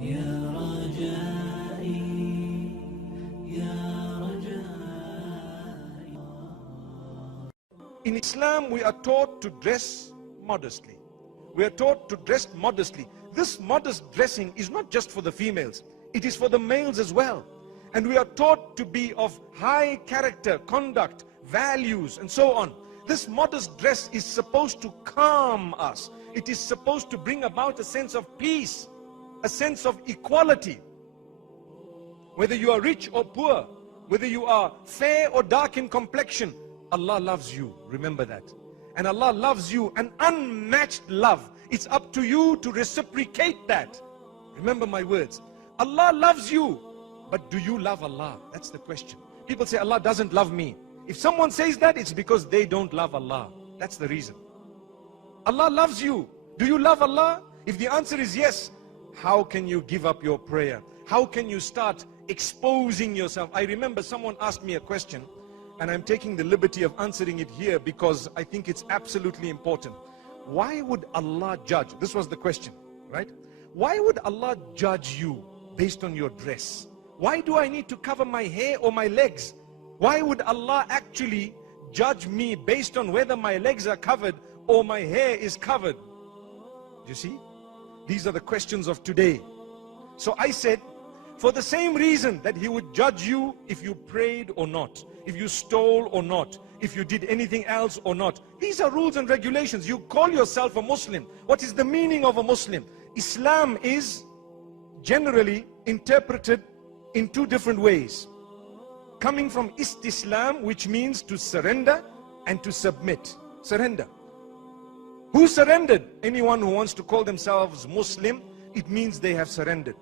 يا رجائي يا رجائي. In Islam, we are taught to dress modestly. We are taught to dress modestly. This modest dressing is not just for the females, it is for the males as well. And we are taught to be of high character, conduct, values, and so on. This modest dress is supposed to calm us. It is supposed to bring about a sense of peace, a sense of equality. Whether you are rich or poor, whether you are fair or dark in complexion, Allah loves you. Remember that. And Allah loves you an unmatched love. It's up to you to reciprocate that. Remember my words. Allah loves you, but do you love Allah? That's the question. People say Allah doesn't love me. If someone says that, it's because they don't love Allah. That's the reason. Allah loves you. Do you love Allah? If the answer is yes, how can you give up your prayer? How can you start exposing yourself? I remember someone asked me a question, and I'm taking the liberty of answering it here because I think it's absolutely important. Why would Allah judge? This was the question, right? Why would Allah judge you based on your dress? Why do I need to cover my hair or my legs? Why would Allah actually judge me based on whether my legs are covered or my hair is covered? You see? These are the questions of today. So I said, for the same reason that He would judge you if you prayed or not, if you stole or not, if you did anything else or not. These are rules and regulations. You call yourself a Muslim. What is the meaning of a Muslim? Islam is generally interpreted in two different ways. Coming from Istislam, which means to surrender and to submit. Surrender. Who surrendered? Anyone who wants to call themselves Muslim, it means they have surrendered.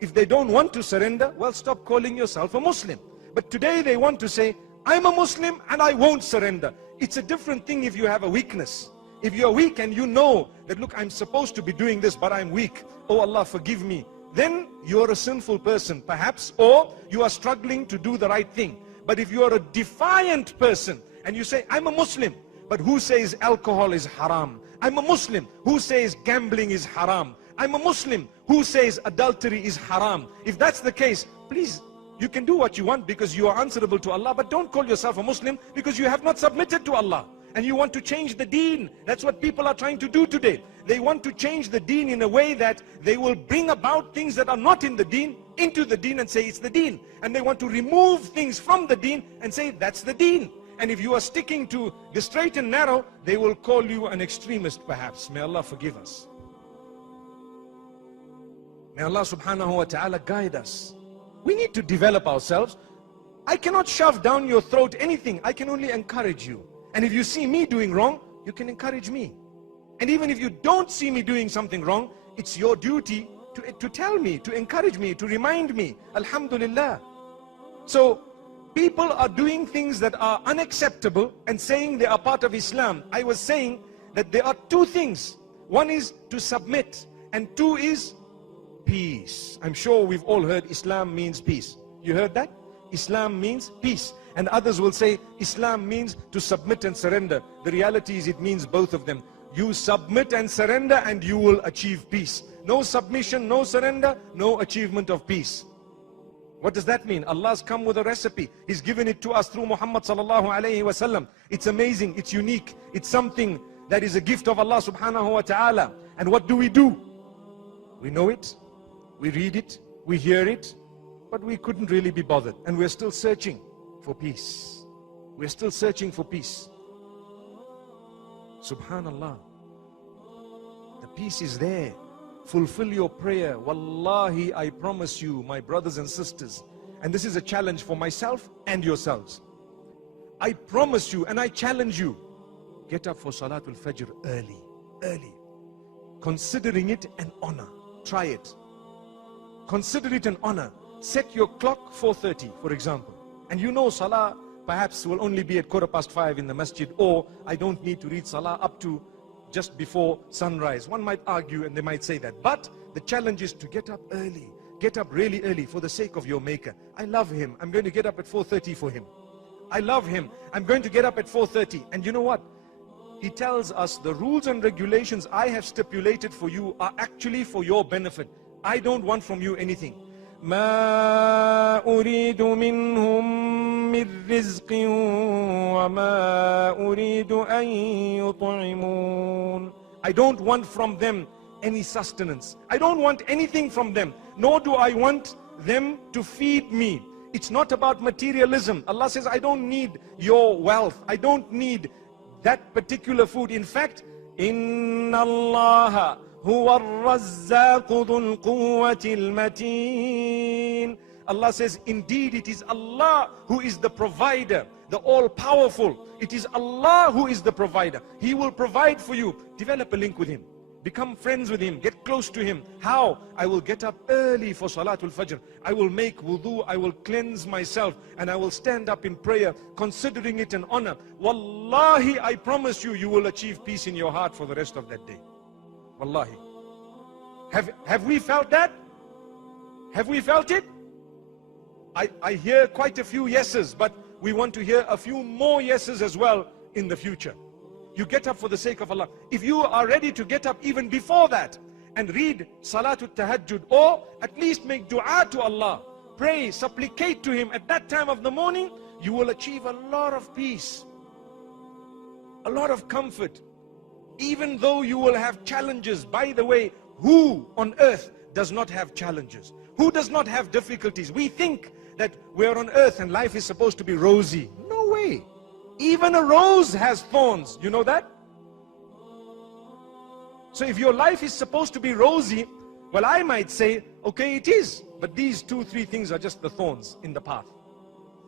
If they don't want to surrender, well, stop calling yourself a Muslim. But today they want to say, I'm a Muslim and I won't surrender. It's a different thing if you have a weakness. If you're weak and you know that, look, I'm supposed to be doing this, but I'm weak. Oh Allah, forgive me. Then you're a sinful person, perhaps, or you are struggling to do the right thing. But if you are a defiant person and you say, I'm a Muslim, but who says alcohol is haram? I'm a Muslim. Who says gambling is haram? I'm a Muslim. Who says adultery is haram? If that's the case, please, you can do what you want because you are answerable to Allah, but don't call yourself a Muslim because you have not submitted to Allah. And you want to change the deen. That's what people are trying to do today. They want to change the deen in a way that they will bring about things that are not in the deen into the deen and say it's the deen. And they want to remove things from the deen and say that's the deen. And if you are sticking to the straight and narrow, they will call you an extremist perhaps. May Allah forgive us. May Allah subhanahu wa ta'ala guide us. We need to develop ourselves. I cannot shove down your throat anything. I can only encourage you. And if you see me doing wrong, you can encourage me. And even if you don't see me doing something wrong, it's your duty to tell me, to encourage me, to remind me. Alhamdulillah. So people are doing things that are unacceptable and saying they are part of Islam. I was saying that there are two things. One is to submit, and two is peace. I'm sure we've all heard Islam means peace. You heard that? Islam means peace. And others will say Islam means to submit and surrender. The reality is it means both of them. You submit and surrender and you will achieve peace. No submission, no surrender, no achievement of peace. What does that mean? Allah's come with a recipe. He's given it to us through Muhammad sallallahu alayhi wa sallam. It's amazing, it's unique. It's something that is a gift of Allah subhanahu wa ta'ala. And what do? We know it, we read it, we hear it, but we couldn't really be bothered. And we're still searching for peace. We're still searching for peace. Subhanallah. The peace is there. Fulfill your prayer. Wallahi, I promise you, my brothers and sisters, and this is a challenge for myself and yourselves. I promise you and I challenge you, get up for Salatul Fajr early. Considering it an honor. Try it. Consider it an honor. Set your clock 4:30, for example. And you know Salah perhaps will only be at 5:15 in the masjid, or I don't need to read Salah up to just before sunrise. One might argue and they might say that. But the challenge is to get up early. Get up really early for the sake of your Maker. I love Him. I'm going to get up at 4:30 for Him. I love Him. I'm going to get up at 4:30. And you know what? He tells us the rules and regulations I have stipulated for you are actually for your benefit. I don't want from you anything. ما أريد منهم من رزق وما أريد أن يطعمون. I don't want from them any sustenance. I don't want anything from them, nor do I want them to feed me. It's not about materialism. Allah says, I don't need your wealth. I don't need that particular food. In fact, إِنَّ اللَّهَ هُوَ الرَّزَّاقُ ذُو الْقُوَّةِ الْمَتِينَ. Allah says, indeed it is Allah who is the provider, the all-powerful. It is Allah who is the provider. He will provide for you. Develop a link with Him. Become friends with Him. Get close to Him. How? I will get up early for Salatul Fajr. I will make wudu. I will cleanse myself. And I will stand up in prayer, considering it an honor. Wallahi, I promise you, you will achieve peace in your heart for the rest of that day. Wallahi. Have we felt that? Have we felt it? I hear quite a few yeses, but we want to hear a few more yeses as well in the future. You get up for the sake of Allah. If you are ready to get up even before that and read Salatul Tahajjud, or at least make dua to Allah, pray, supplicate to Him at that time of the morning, you will achieve a lot of peace, a lot of comfort, even though you will have challenges. By the way, who on earth does not have challenges? Who does not have difficulties? We think that we're on earth and life is supposed to be rosy. No way. Even a rose has thorns. You know that? So if your life is supposed to be rosy, well, I might say, okay, it is. But these 2-3 things are just the thorns in the path.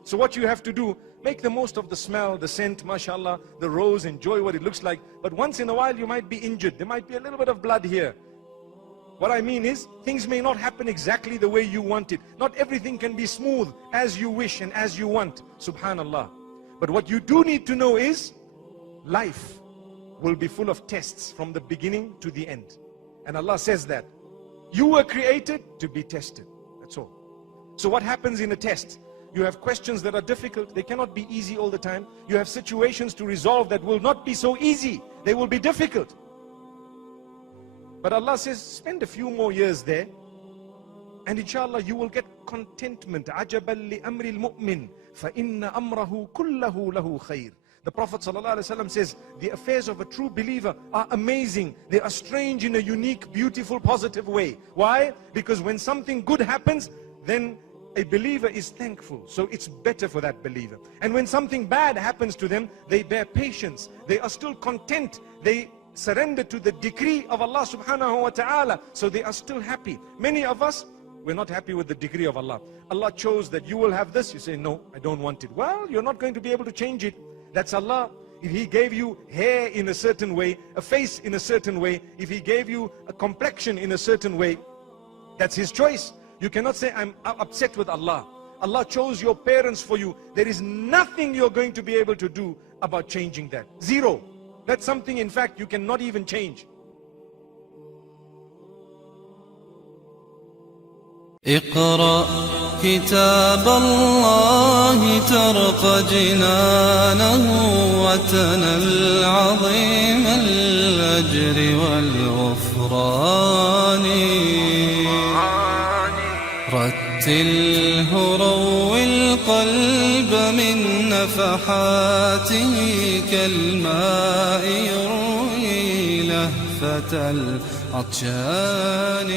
So what you have to do, make the most of the smell, the scent, mashallah, the rose, enjoy what it looks like. But once in a while you might be injured. There might be a little bit of blood here. What I mean is, things may not happen exactly the way you want it. Not everything can be smooth as you wish and as you want. Subhanallah. But what you do need to know is, life will be full of tests from the beginning to the end. And Allah says that you were created to be tested. That's all. So what happens in a test? You have questions that are difficult. They cannot be easy all the time. You have situations to resolve that will not be so easy. They will be difficult. But Allah says, spend a few more years there, and inshallah you will get contentment. عَجَبًا لِأَمْرِ الْمُؤْمِنِ فَإِنَّ أَمْرَهُ كُلَّهُ لَهُ خَيْرٌ. The Prophet ﷺ says, the affairs of a true believer are amazing. They are strange in a unique, beautiful, positive way. Why? Because when something good happens, then a believer is thankful. So it's better for that believer. And when something bad happens to them, they bear patience. They are still content. They surrender to the decree of Allah subhanahu wa ta'ala. So they are still happy. Many of us, we're not happy with the decree of Allah. Allah chose that you will have this. You say, no, I don't want it. Well, you're not going to be able to change it. That's Allah. If He gave you hair in a certain way, a face in a certain way, if He gave you a complexion in a certain way, that's His choice. You cannot say, I'm upset with Allah. Allah chose your parents for you. There is nothing you're going to be able to do about changing that. Zero. That's something, in fact, you cannot even change. اقرأ كتاب الله ترق جنانه وتنل عظيم الأجر والغفران رتله روي القلب من نفحاته كالماء يروي لهفة العطشان